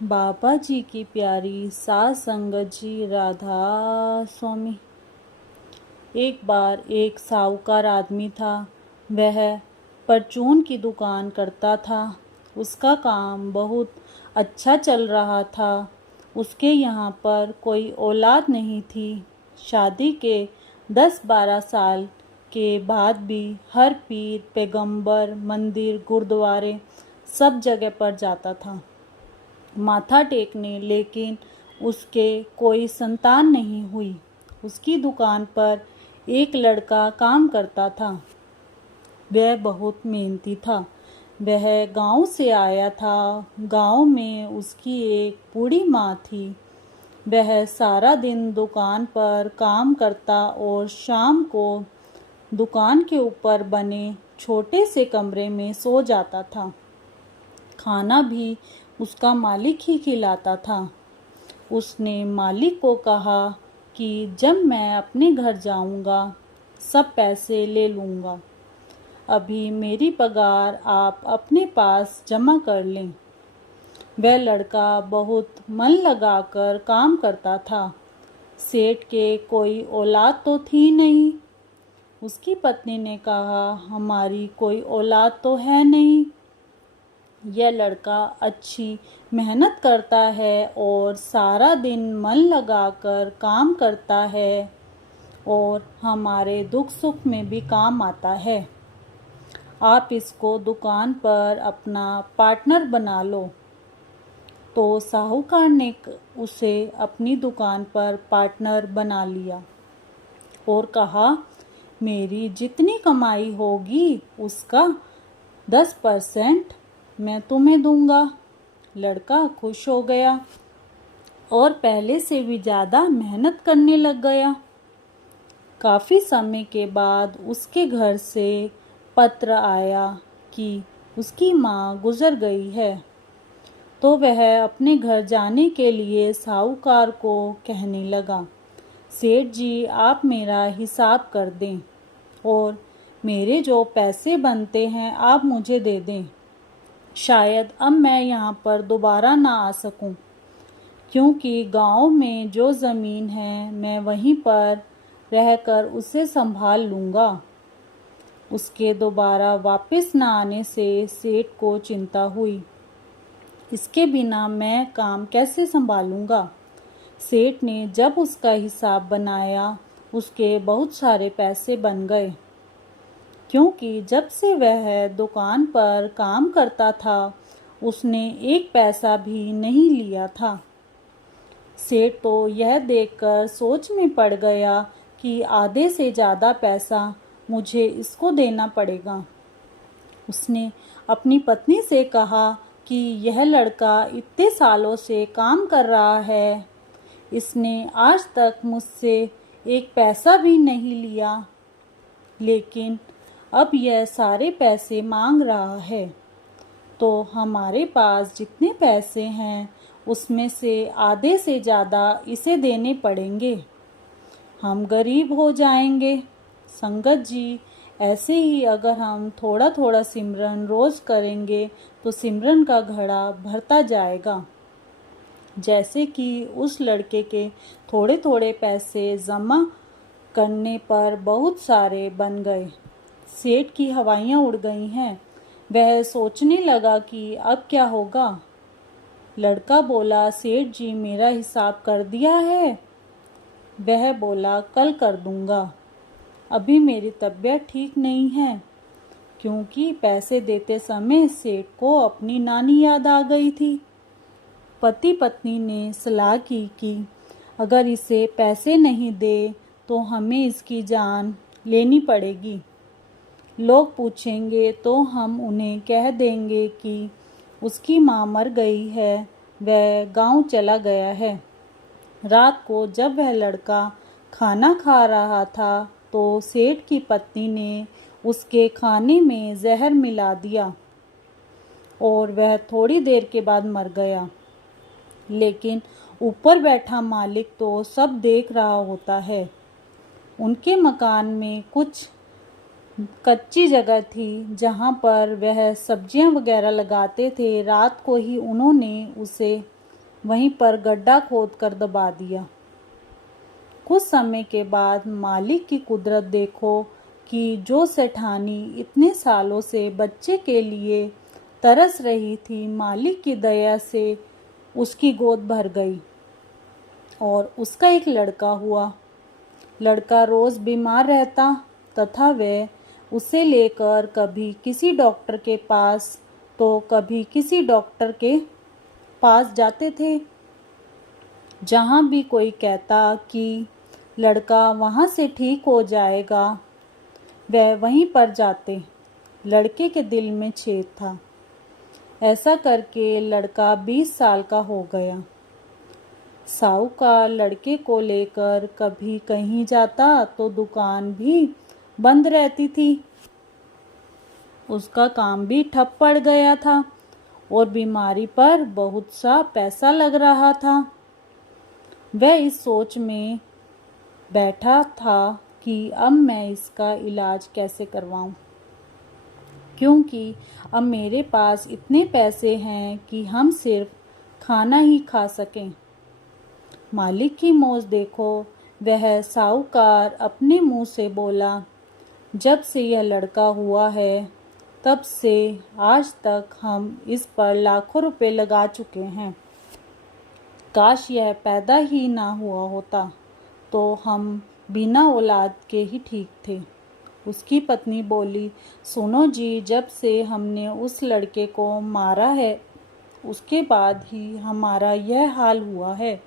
बाबा जी की प्यारी सास संगत जी राधा स्वामी। एक बार एक साहूकार आदमी था। वह परचून की दुकान करता था। उसका काम बहुत अच्छा चल रहा था। उसके यहाँ पर कोई औलाद नहीं थी। शादी के 10-12 साल के बाद भी हर पीर पैगंबर मंदिर गुरुद्वारे सब जगह पर जाता था माथा टेकने, लेकिन उसके कोई संतान नहीं हुई। उसकी दुकान पर एक लड़का काम करता था। वह बहुत मेहनती था। वह गांव से आया था। गांव में उसकी एक बूढ़ी माँ थी। वह सारा दिन दुकान पर काम करता और शाम को दुकान के ऊपर बने छोटे से कमरे में सो जाता था। खाना भी उसका मालिक ही खिलाता था। उसने मालिक को कहा कि जब मैं अपने घर जाऊंगा सब पैसे ले लूंगा। अभी मेरी पगार आप अपने पास जमा कर लें। वह लड़का बहुत मन लगाकर काम करता था। सेठ के कोई औलाद तो थी नहीं। उसकी पत्नी ने कहा, हमारी कोई औलाद तो है नहीं। यह लड़का अच्छी मेहनत करता है और सारा दिन मन लगाकर काम करता है और हमारे दुख सुख में भी काम आता है। आप इसको दुकान पर अपना पार्टनर बना लो। तो साहूकार ने उसे अपनी दुकान पर पार्टनर बना लिया और कहा, मेरी जितनी कमाई होगी उसका 10% मैं तुम्हें दूंगा। लड़का खुश हो गया और पहले से भी ज़्यादा मेहनत करने लग गया। काफ़ी समय के बाद उसके घर से पत्र आया कि उसकी माँ गुजर गई है। तो वह अपने घर जाने के लिए साहूकार को कहने लगा, सेठ जी आप मेरा हिसाब कर दें और मेरे जो पैसे बनते हैं आप मुझे दे दें। शायद अब मैं यहाँ पर दोबारा ना आ सकूं, क्योंकि गांव में जो ज़मीन है मैं वहीं पर रहकर उसे संभाल लूँगा। उसके दोबारा वापस न आने से सेठ को चिंता हुई। इसके बिना मैं काम कैसे संभालूँगा। सेठ ने जब उसका हिसाब बनाया उसके बहुत सारे पैसे बन गए, क्योंकि जब से वह दुकान पर काम करता था उसने एक पैसा भी नहीं लिया था। सेठ तो यह देखकर सोच में पड़ गया कि आधे से ज़्यादा पैसा मुझे इसको देना पड़ेगा। उसने अपनी पत्नी से कहा कि यह लड़का इतने सालों से काम कर रहा है, इसने आज तक मुझसे एक पैसा भी नहीं लिया, लेकिन अब यह सारे पैसे मांग रहा है। तो हमारे पास जितने पैसे हैं उसमें से आधे से ज़्यादा इसे देने पड़ेंगे। हम गरीब हो जाएंगे। संगत जी, ऐसे ही अगर हम थोड़ा थोड़ा सिमरन रोज़ करेंगे तो सिमरन का घड़ा भरता जाएगा। जैसे कि उस लड़के के थोड़े थोड़े पैसे जमा करने पर बहुत सारे बन गए। सेठ की हवाइयाँ उड़ गई हैं। वह सोचने लगा कि अब क्या होगा। लड़का बोला, सेठ जी मेरा हिसाब कर दिया है। वह बोला, कल कर दूंगा, अभी मेरी तबीयत ठीक नहीं है। क्योंकि पैसे देते समय सेठ को अपनी नानी याद आ गई थी। पति पत्नी ने सलाह की कि अगर इसे पैसे नहीं दे तो हमें इसकी जान लेनी पड़ेगी। लोग पूछेंगे तो हम उन्हें कह देंगे कि उसकी माँ मर गई है, वह गांव चला गया है। रात को जब वह लड़का खाना खा रहा था तो सेठ की पत्नी ने उसके खाने में जहर मिला दिया और वह थोड़ी देर के बाद मर गया। लेकिन ऊपर बैठा मालिक तो सब देख रहा होता है। उनके मकान में कुछ कच्ची जगह थी जहाँ पर वह सब्जियाँ वगैरह लगाते थे। रात को ही उन्होंने उसे वहीं पर गड्ढा खोद कर दबा दिया। कुछ समय के बाद मालिक की कुदरत देखो कि जो सेठानी इतने सालों से बच्चे के लिए तरस रही थी, मालिक की दया से उसकी गोद भर गई और उसका एक लड़का हुआ। लड़का रोज बीमार रहता तथा वे उसे लेकर कभी किसी डॉक्टर के पास तो कभी किसी डॉक्टर के पास जाते थे। जहाँ भी कोई कहता कि लड़का वहाँ से ठीक हो जाएगा, वह वहीं पर जाते। लड़के के दिल में छेद था। ऐसा करके लड़का 20 साल का हो गया। साहूकार लड़के को लेकर कभी कहीं जाता तो दुकान भी बंद रहती थी। उसका काम भी ठप पड़ गया था और बीमारी पर बहुत सा पैसा लग रहा था। वह इस सोच में बैठा था कि अब मैं इसका इलाज कैसे करवाऊं, क्योंकि अब मेरे पास इतने पैसे हैं कि हम सिर्फ खाना ही खा सकें। मालिक की मौज देखो। वह साहूकार अपने मुंह से बोला, जब से यह लड़का हुआ है तब से आज तक हम इस पर लाखों रुपए लगा चुके हैं। काश यह पैदा ही ना हुआ होता तो हम बिना औलाद के ही ठीक थे। उसकी पत्नी बोली, सुनो जी, जब से हमने उस लड़के को मारा है उसके बाद ही हमारा यह हाल हुआ है।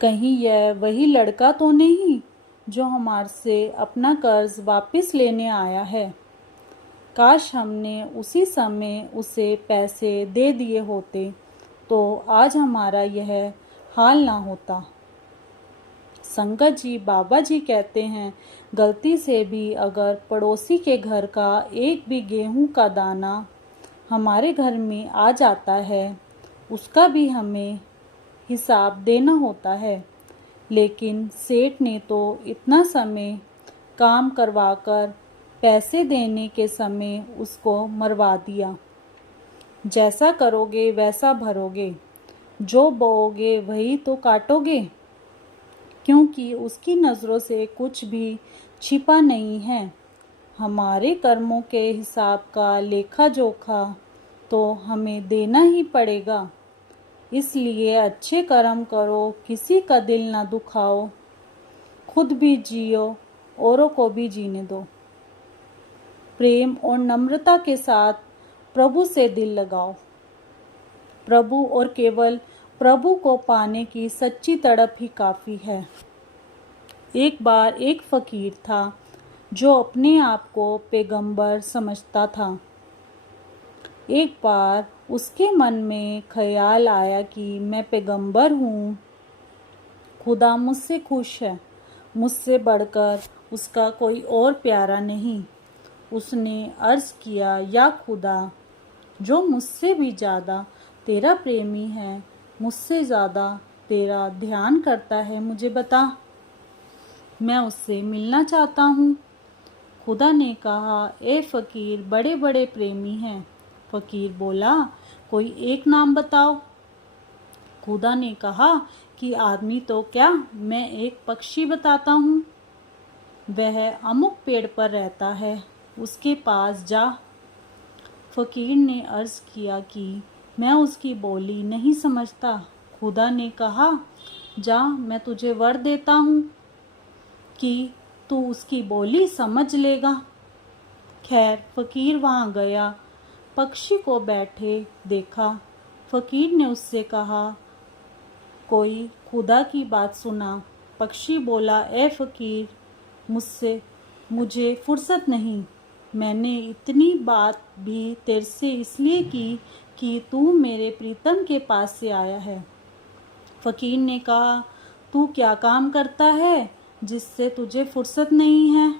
कहीं यह वही लड़का तो नहीं जो हमारे से अपना कर्ज वापस लेने आया है। काश हमने उसी समय उसे पैसे दे दिए होते तो आज हमारा यह हाल ना होता। संगत जी, बाबा जी कहते हैं, गलती से भी अगर पड़ोसी के घर का एक भी गेहूं का दाना हमारे घर में आ जाता है, उसका भी हमें हिसाब देना होता है। लेकिन सेठ ने तो इतना समय काम करवाकर पैसे देने के समय उसको मरवा दिया। जैसा करोगे वैसा भरोगे, जो बोओगे वही तो काटोगे, क्योंकि उसकी नज़रों से कुछ भी छिपा नहीं है। हमारे कर्मों के हिसाब का लेखा जोखा तो हमें देना ही पड़ेगा। इसलिए अच्छे कर्म करो, किसी का दिल ना दुखाओ, खुद भी जियो, औरों को भी जीने दो। प्रेम और नम्रता के साथ प्रभु से दिल लगाओ। प्रभु और केवल प्रभु को पाने की सच्ची तड़प ही काफ़ी है। एक बार एक फकीर था जो अपने आप को पैगंबर समझता था। एक बार उसके मन में ख्याल आया कि मैं पैगंबर हूँ, खुदा मुझसे खुश है, मुझसे बढ़कर उसका कोई और प्यारा नहीं। उसने अर्ज़ किया, या खुदा, जो मुझसे भी ज़्यादा तेरा प्रेमी है, मुझसे ज़्यादा तेरा ध्यान करता है, मुझे बता, मैं उससे मिलना चाहता हूँ। खुदा ने कहा, ए फ़कीर, बड़े बड़े प्रेमी हैं। फ़कीर बोला, कोई एक नाम बताओ। खुदा ने कहा कि आदमी तो क्या, मैं एक पक्षी बताता हूँ। वह अमुक पेड़ पर रहता है, उसके पास जा। फ़कीर ने अर्ज़ किया कि मैं उसकी बोली नहीं समझता। खुदा ने कहा, जा, मैं तुझे वर देता हूँ कि तू उसकी बोली समझ लेगा। खैर, फ़कीर वहाँ गया, पक्षी को बैठे देखा। फ़कीर ने उससे कहा, कोई खुदा की बात सुना। पक्षी बोला, ए फ़कीर, मुझे फुर्सत नहीं। मैंने इतनी बात भी तेरे से इसलिए की कि तू मेरे प्रीतम के पास से आया है। फ़कीर ने कहा, तू क्या काम करता है जिससे तुझे फुर्सत नहीं है?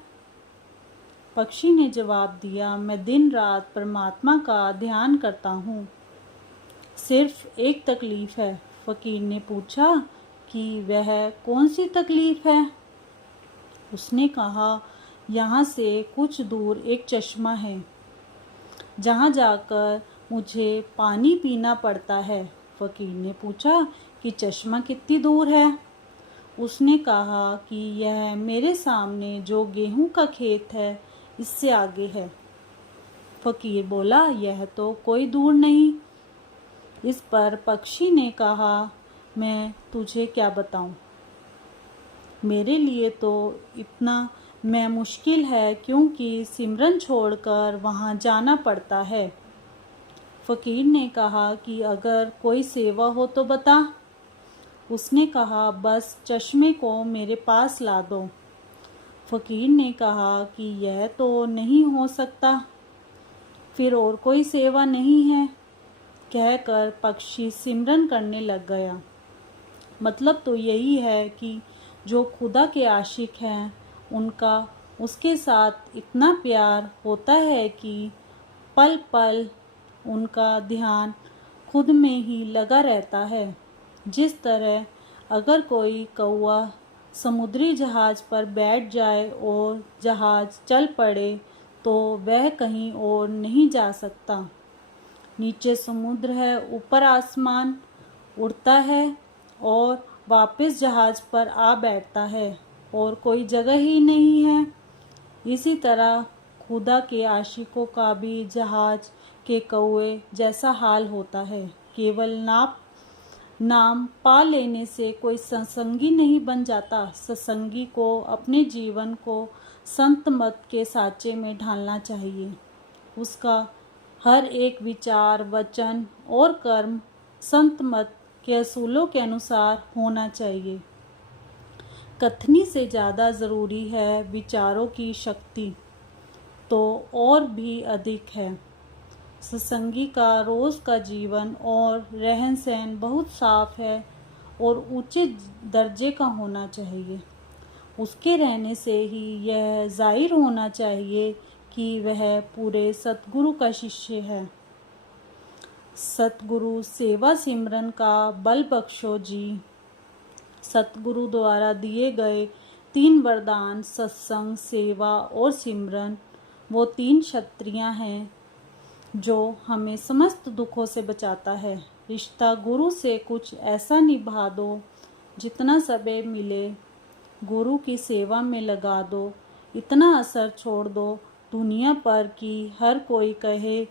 पक्षी ने जवाब दिया, मैं दिन रात परमात्मा का ध्यान करता हूँ। सिर्फ एक तकलीफ़ है। फ़कीर ने पूछा कि वह कौन सी तकलीफ़ है? उसने कहा, यहाँ से कुछ दूर एक चश्मा है, जहाँ जाकर मुझे पानी पीना पड़ता है। फकीर ने पूछा कि चश्मा कितनी दूर है। उसने कहा कि यह मेरे सामने जो गेहूं का खेत है इससे आगे है। फकीर बोला, यह तो कोई दूर नहीं। इस पर पक्षी ने कहा, मैं तुझे क्या बताऊं, मेरे लिए तो इतना मैं मुश्किल है क्योंकि सिमरन छोड़कर वहां जाना पड़ता है। फकीर ने कहा कि अगर कोई सेवा हो तो बता। उसने कहा, बस चश्मे को मेरे पास ला दो। फकीर ने कहा कि यह तो नहीं हो सकता। फिर और कोई सेवा नहीं है, कहकर पक्षी सिमरन करने लग गया। मतलब तो यही है कि जो खुदा के आशिक हैं उनका उसके साथ इतना प्यार होता है कि पल पल उनका ध्यान खुद में ही लगा रहता है। जिस तरह अगर कोई कौवा समुद्री जहाज पर बैठ जाए और जहाज चल पड़े तो वह कहीं और नहीं जा सकता। नीचे समुद्र है, ऊपर आसमान, उड़ता है और वापस जहाज पर आ बैठता है और कोई जगह ही नहीं है। इसी तरह खुदा के आशिकों का भी जहाज के कौवे जैसा हाल होता है। केवल नाम पा लेने से कोई सत्संगी नहीं बन जाता। सत्संगी को अपने जीवन को संत मत के साँचे में ढालना चाहिए। उसका हर एक विचार, वचन और कर्म संत मत के असूलों के अनुसार होना चाहिए। कथनी से ज़्यादा ज़रूरी है विचारों की शक्ति तो और भी अधिक है। सत्संगी का रोज़ का जीवन और रहन सहन बहुत साफ है और ऊंचे दर्जे का होना चाहिए। उसके रहने से ही यह जाहिर होना चाहिए कि वह पूरे सतगुरु का शिष्य है। सतगुरु सेवा सिमरन का बल बख्शो जी। सतगुरु द्वारा दिए गए 3 वरदान सत्संग, सेवा और सिमरन वो 3 क्षत्रियाँ हैं जो हमें समस्त दुखों से बचाता है। रिश्ता गुरु से कुछ ऐसा निभा दो जितना सबे मिले, गुरु की सेवा में लगा दो, इतना असर छोड़ दो दुनिया पर कि हर कोई कहे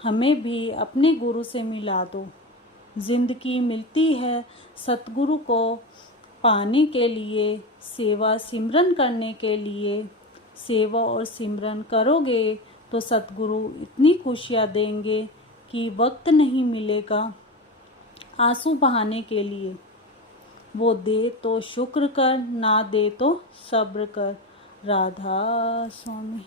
हमें भी अपने गुरु से मिला दो। जिंदगी मिलती है सतगुरु को पाने के लिए, सेवा सिमरन करने के लिए। सेवा और सिमरन करोगे तो सतगुरु इतनी खुशियाँ देंगे कि वक्त नहीं मिलेगा आंसू बहाने के लिए। वो दे तो शुक्र कर, ना दे तो सब्र कर। राधा स्वामी।